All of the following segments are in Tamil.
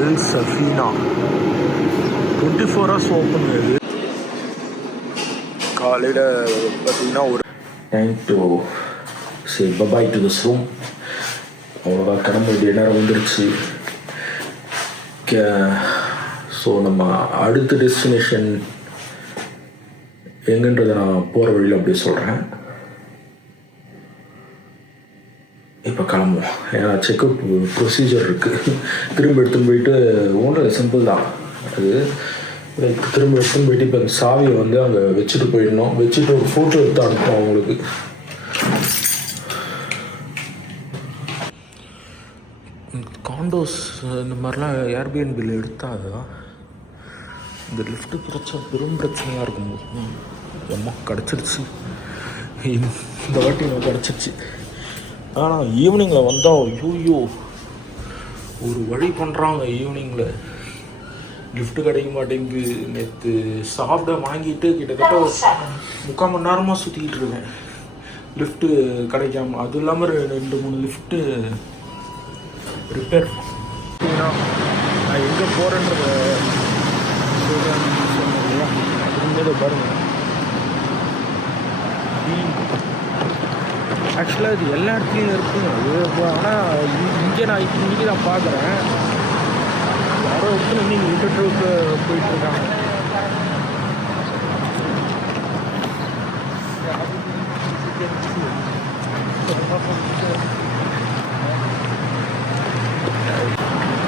அல் சஃபீனா 24 hours ஓப்பன். இது காலையில் பார்த்தீங்கன்னா ஒரு டைம் டு சரி பபாய் டு திஸ் ரூம். அவ்வளோதான், கிளம்ப வேண்டிய நேரம் வந்துருச்சு. ஸோ நம்ம அடுத்த டெஸ்டினேஷன் எங்கன்றதை நான் போகிற வழியில் அப்படியே சொல்கிறேன். இப்போ கிளம்புவோம். ஏன்னா செக்அப் ப்ரொசீஜர் இருக்குது. திரும்ப எடுத்துன்னு போயிட்டு ஒன்றும் சிம்பிள் தான். அது திரும்ப எடுத்துன்னு போயிட்டு இப்போ அந்த சாவியை வந்து அங்கே வச்சுட்டு போயிடணும். வச்சுட்டு ஒரு ஃபோட்டோ எடுத்து அனுப்போம் அவங்களுக்கு. காண்டோஸ் இந்த மாதிரிலாம் ஏர்பிஎன்பியில் எடுத்தால் இந்த லிஃப்ட்டு பெரும் பிரச்சனையாக இருக்கும். அம்மா கிடச்சிருச்சு, இந்த வாட்டி எனக்கு கிடச்சிருச்சு. ஆனால் ஈவினிங்கில் வந்தால் ஐயோ ஒரு வழி பண்ணுறாங்க. ஈவினிங்கில் லிஃப்ட்டு கிடைக்க மாட்டேங்குது. நேற்று சாப்பிட வாங்கிட்டு கிட்டத்தட்ட 3/4 மணி நேரமாக சுற்றிக்கிட்டு இருக்கேன் லிஃப்ட்டு கிடைக்காம. அதுவும் இல்லாமல் 2-3 லிஃப்ட்டு ரிப்பேர். நான் எங்கே போகிறேன்றத சொன்னேன். அப்படின்றத பாருங்கள். ஆக்சுவலாக இது எல்லா இடத்துலையும் இருக்குங்க அது. ஆனால் இங்கே நான் இன்றைக்கி நான் பார்க்குறேன் யாரோ ஒருத்தர் நீங்கள் இன்டர்வியூக்கு போயிட்டுருக்காங்க.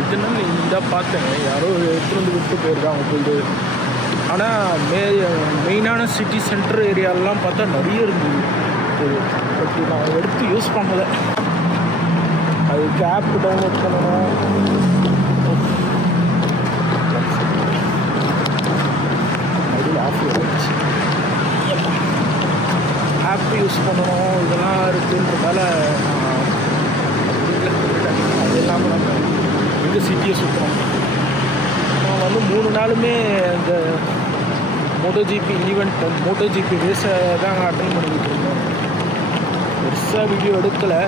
இதனால இதாக பார்த்தேன், யாரோ எடுத்துகிட்டு விட்டு போயிருக்காங்க போயிட்டு. ஆனால் மெயினான சிட்டி சென்டர் ஏரியாலெலாம் பார்த்தா நிறைய இருக்குது. பட் நான் எடுத்து யூஸ் பண்ணலை. அதுக்கு ஆப் டவுன்லோட் பண்ணணும். அதில் ஆஃப் ஆகிடுச்சு. ஆப் யூஸ் பண்ணணும் இதெல்லாம் இருக்குன்றதால அது இல்லாமல் நம்ம எங்கே சிட்டியை சுற்றுறோம். நான் வந்து 3 நாளுமே இந்த மோட்டோஜிபி ஈவெண்ட், மோட்டோஜிபி ரேஸை தான் அட்டன் பண்ணிக்கிட்டு இருந்தேன். பெருசாக வீடியோ எடுக்கலை.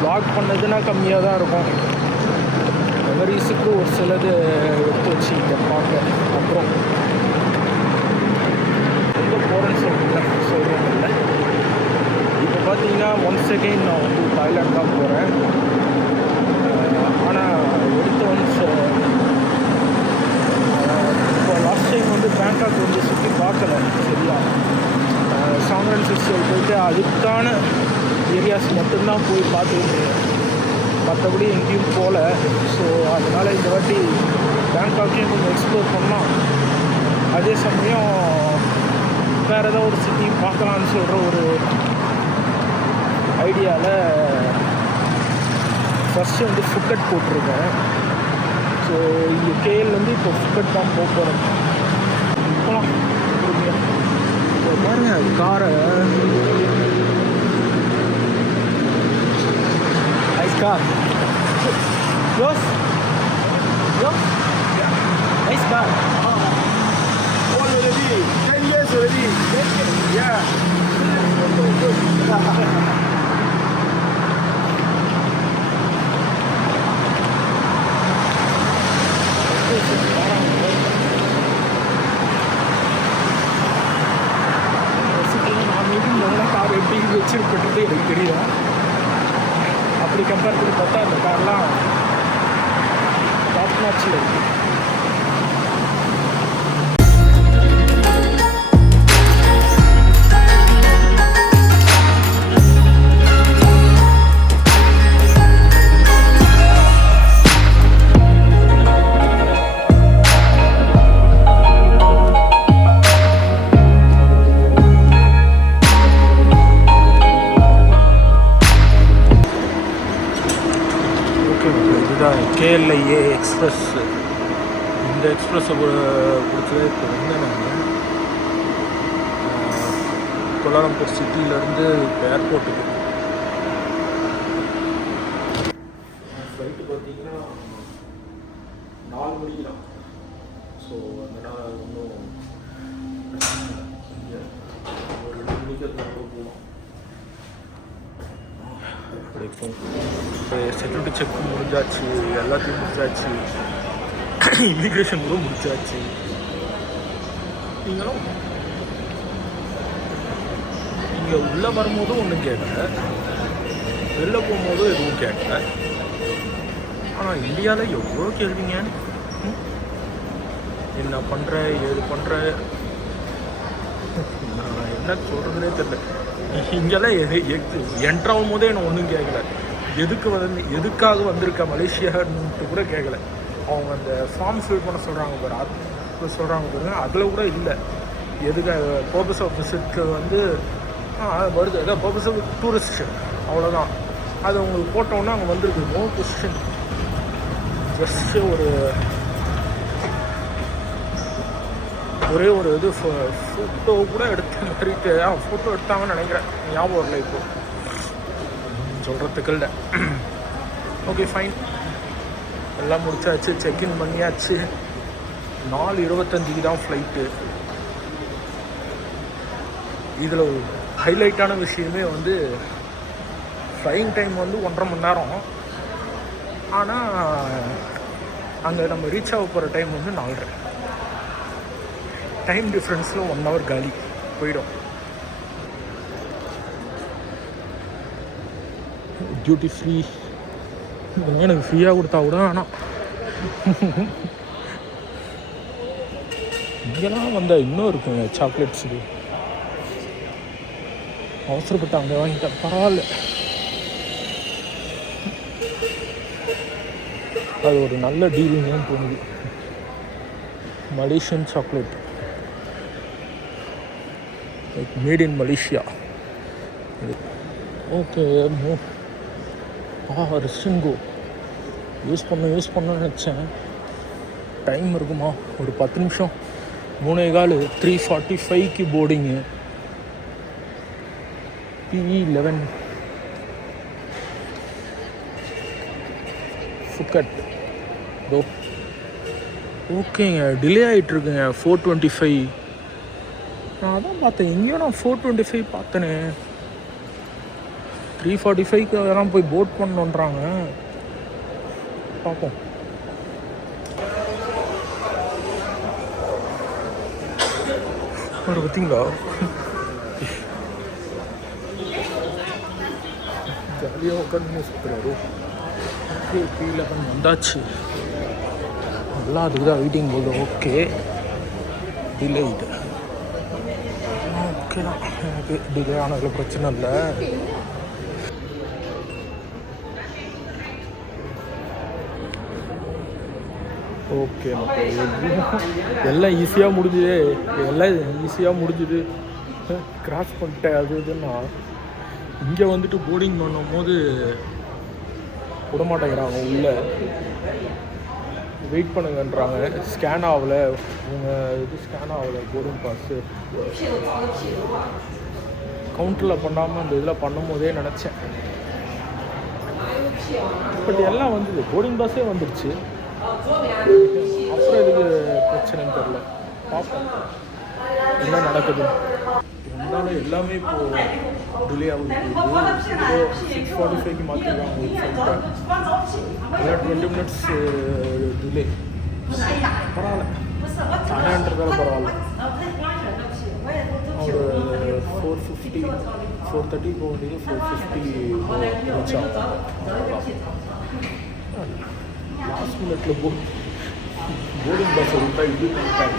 வ்ளாக் பண்ணதுன்னா கம்மியாக தான் இருக்கும். மெமரிஸுக்கு ஒரு சிலது எடுத்து வச்சுக்கிட்டேன் பார்க்க. அப்புறம் எங்கே போகிறேன்னு சொல்கிறேன் இல்லை. இப்போ பார்த்தீங்கன்னா ஒன்ஸ் அகெயின் நான் வந்து தாய்லாந்து தான் போகிறேன். ஆனால் எடுத்த இப்போ லாஸ்ட் டைம் வந்து பேங்காக் வந்து சுற்றி பார்க்கல சரியா. சான் ஃப்ரான்சிஸ்கோ போயிட்டு அதுக்கான ஏரியாஸ் மட்டும்தான் போய் பார்த்துக்கிட்டு, மற்றபடி எங்கேயும் போகல. ஸோ அதனால் இந்த வாட்டி பேங்காக்கையும் கொஞ்சம் எக்ஸ்ப்ளோர் பண்ணலாம். அதே சமயம் வேறு ஏதோ ஒரு சிட்டியும் பார்க்கலான்னு சொல்கிற ஒரு ஐடியாவில் ஃபஸ்ட்டு வந்து ஃபுக்கட் போட்டிருக்கேன். ஸோ இங்கே கேஎல்லேருந்து இப்போ ஃபுக்கட் தான் போக போகிறேன். போகலாம் ஸோ பாருங்க காரை. Nice car. Close close. Nice car. Already 10 years already. Yeah. நான் மீட்டிங் கார் எப்படி வச்சுருப்பட்டு எனக்கு தெரியல. அப்படி கம்பேர் பண்ணி பார்த்தா அந்த கார்லாம் டாப் நாட்சில் இருக்குது. KLIA express. இந்த எக்ஸ்பிரஸை பிடிச்சதே இப்போ வந்து நாங்கள் கோலாலம்பூர் சிட்டியிலேருந்து இப்போ ஏர்போர்ட்டுக்கு ஃப்ளைட்டு பார்த்தீங்கன்னா 4 மணிக்கு தான். ஸோ அதனால் ஒன்றும் இங்கே ஒரு 2 மணிக்கு தான் போகணும். கிடைக்கும். செக்யூரிட்டி செக் முடிஞ்சாச்சு, எல்லாத்தையும் முடிஞ்சாச்சு, இமிக்ரேஷன் கூட முடிச்சாச்சு. நீங்களும் இங்கே உள்ளே வரும்போதும் ஒன்றும் கேட்கல, வெளில போகும்போதும் எதுவும் கேட்கல. ஆனால் இந்தியாவில் எவ்வளோ கேள்விங்க. என்ன பண்ணுற, ஏது பண்ணுற, நான் என்ன சொல்கிறதுனே தெரியல. இங்கெல்லாம் என்ட்ராகும் போதே என்ன ஒன்றும் கேட்கல. எதுக்காக வந்திருக்க மலேசியான்ட்டு கூட கேட்கல. அவங்க அந்த ஃபார்ம் ஃபில் பண்ண சொல்கிறாங்க பாரு, அது சொல்கிறாங்க பாருங்க, அதில் கூட இல்லை. எதுக்காக பர்பஸ் ஆஃப் விசிட்க்கு வந்து வருது, அதான் பர்பஸ் ஆஃப் டூரிஸ்ட், அவ்வளோதான். அது உங்களுக்கு போட்டோன்னா அங்கே வந்துருக்கு. No question. ஜஸ்ட்டு ஒரே ஒரு இது ஃபோட்டோ கூட எடுத்து மாதிரிட்டு ஃபோட்டோ எடுத்தாங்கன்னு நினைக்கிறேன், ஞாபகம் வரல இப்போ சொல்கிறதுக்கு இல்லை. ஓகே ஃபைன், எல்லாம் முடிச்சாச்சு, செக்இன் பண்ணியாச்சு. 4:25 தான் ஃப்ளைட்டு. இதில் ஒரு ஹைலைட்டான விஷயமே வந்து ஃப்ளைங் டைம் வந்து 1.5 மணி நேரம். ஆனால் அங்கே நம்ம ரீச் ஆக போகிற டைம் வந்து 4:30. டைம் டிஃப்ரென்ஸில் 1 hour காலி போயிடும். டியூட்டி ஃப்ரீ எனக்கு ஃப்ரீயாக கொடுத்தா கூட ஆனால் இங்கெல்லாம் வந்தால் இன்னும் இருக்குங்க சாக்லேட்ஸு. அவசரப்பட்டு அங்கே வாங்கிட்டேன், பரவாயில்ல. அது ஒரு நல்ல டீலிங்னு தோணுது. Malaysian chocolate, like made in Malaysia. Okay, ரெஸ்டிங்கோ யூஸ் பண்ண நினச்சேன். டைம் இருக்குமா ஒரு 10 நிமிஷம். 3:15, 3:45க்கு போர்டிங்கு. PE11 ஃபுக்கட். ஓகேங்க, டிலே ஆகிட்டுருக்குங்க. 4:25. நான் அதான் பார்த்தேன், எங்கேயோ நான் 4:25 பார்த்தேனே. 3:45க்கு அதெல்லாம் போய் போட் பண்ணணுன்றாங்க. பார்ப்போம். ஒரு பார்த்தீங்களா, ஜாலியாக உட்காந்து சுற்றுறாரு. ஓகே, P11 வந்தாச்சு. நல்லா அதுக்கு தான் வெயிட்டிங் போகுது. Okay, delayed. ஓகே தான், எனக்கு டிலே ஆனதில் பிரச்சனை இல்லை. ஓகே, எல்லாம் ஈஸியாக முடிஞ்சுது, கிராஸ் பண்ணிட்டேன். அது இதுன்னா இங்கே வந்துட்டு போர்டிங் பண்ணும்போது விட மாட்டேங்கிறாங்க, உள்ளே வெயிட் பண்ணுங்கன்றாங்க. ஸ்கேன் ஆகலை, ஸ்கேன் ஆகலை போர்டிங் பாஸு. கவுண்டரில் பண்ணாமல் அந்த இதில் பண்ணும் போதே நினச்சேன். பட் எல்லாம் வந்தது, போர்டிங் பாஸே வந்துடுச்சு. அப்புறம் இதுக்கு பிரச்சனைன்னு தெரில, பார்ப்போம் என்ன நடக்குது. அதனால எல்லாமே இப்போது டிலே ஆகுது. 6:45க்கு மாற்றிருக்காங்க ஒரு ஃப்ளைட்டை. எல்லாம் 20 minutes டிலே. பரவாயில்ல, தானேன்றதால பரவாயில்ல. ஒரு 4:30 போக வேண்டியது 4:50 ரீச் ஆகும். லாஸ்ட் மினிட்ல போர்டிங் பஸ் விட்டால் இது பண்ணிட்டாங்க.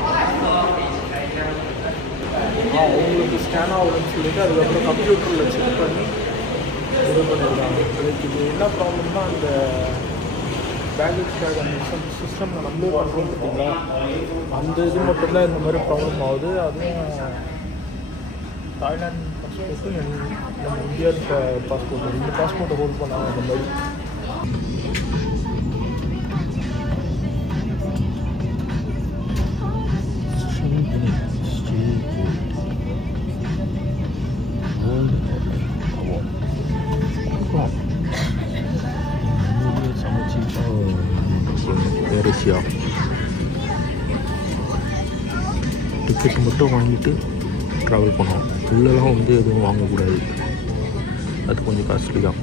அவங்களுக்கு ஸ்கேன் ஆகுதுன்னு சொல்லிட்டு அதுக்கப்புறம் கம்ப்யூட்டரில் செக் பண்ணி இது பண்ணியிருக்காங்க. இது என்ன ப்ராப்ளம்னா, அந்த பேக்கேஜ் டேக் அந்த சிஸ்டமில் நம்மளே பண்ணுறோம் பார்த்தீங்களா, அந்த இது மட்டும்தான் இந்த மாதிரி ப்ராப்ளம் ஆகுது. அதுவும் தாய்லாந்து பாஸ்போர்ட்டு, நம்ம இந்தியன் பாஸ்போர்ட், இந்த பாஸ்போர்ட்டை ஹோல்ட் பண்ணாங்க. அந்த மாதிரி டிக்கெட் மட்டும் வாங்கிட்டு ட்ராவல் பண்ணோம். உள்ளெல்லாம் வந்து எதுவும் வாங்கக்கூடாது, அது கொஞ்சம் காஸ்ட்லி தான்.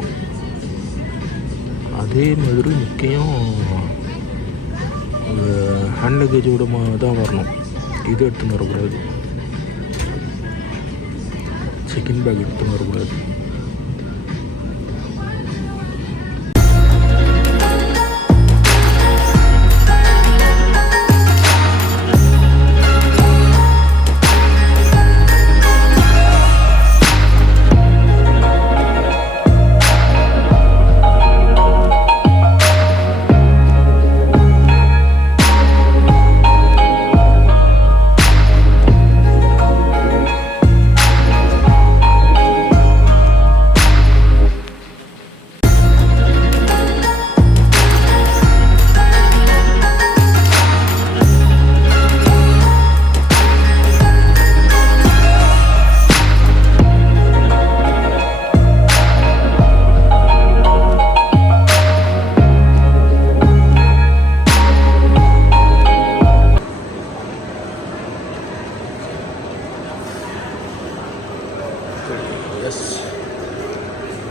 அதே மாதிரி முக்கியம் ஹேண்ட் லக்கேஜோட தான் வரணும். இது எடுத்துன்னு வரக்கூடாது, செக்கின் பேக் எடுத்துன்னு வரக்கூடாது.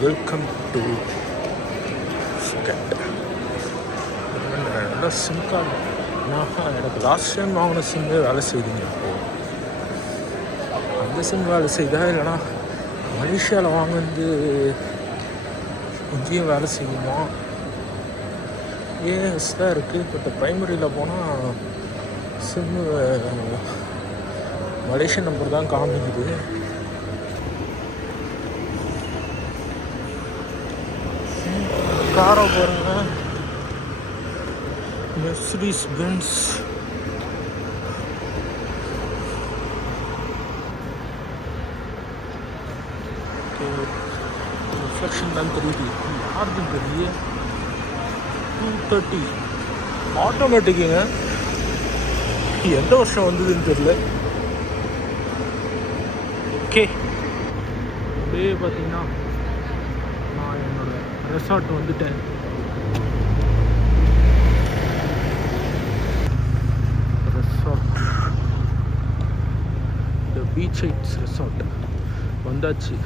Welcome to skate. நல்லா சிம் கார்டு எனக்கு லாஸ்ட் டைம் வாங்கின சிம்மே வேலை செய்யுதுங்க. இப்போது அந்த சிம் வேலை செய்யுதா இல்லைனா மலேசியாவில் வாங்கினது இங்கேயும் வேலை செய்யுமா? ஏஎஸ் தான் இருக்குது. பட் ப்ரைமரியில் போனால் சிம்மு மலேசியன் நம்பர் தான் காமிக்குது. காரை பாருங்க, மெர்சிடிஸ் பென்ஸ். ரிஃப்ளெக்ஷன் தான் தெரியுது. யாருக்கும் தெரியல. 230 ஆட்டோமேட்டிக்குங்க. எந்த வருஷம் வந்ததுன்னு தெரியல. ஓகே, அப்படியே பார்த்தீங்கன்னா நான் என்னோட ரெசார்ட் வந்துட்டேன். ரெசார்ட் த பீச் ஹைட்ஸ் ரெசார்ட் வந்தாச்சு.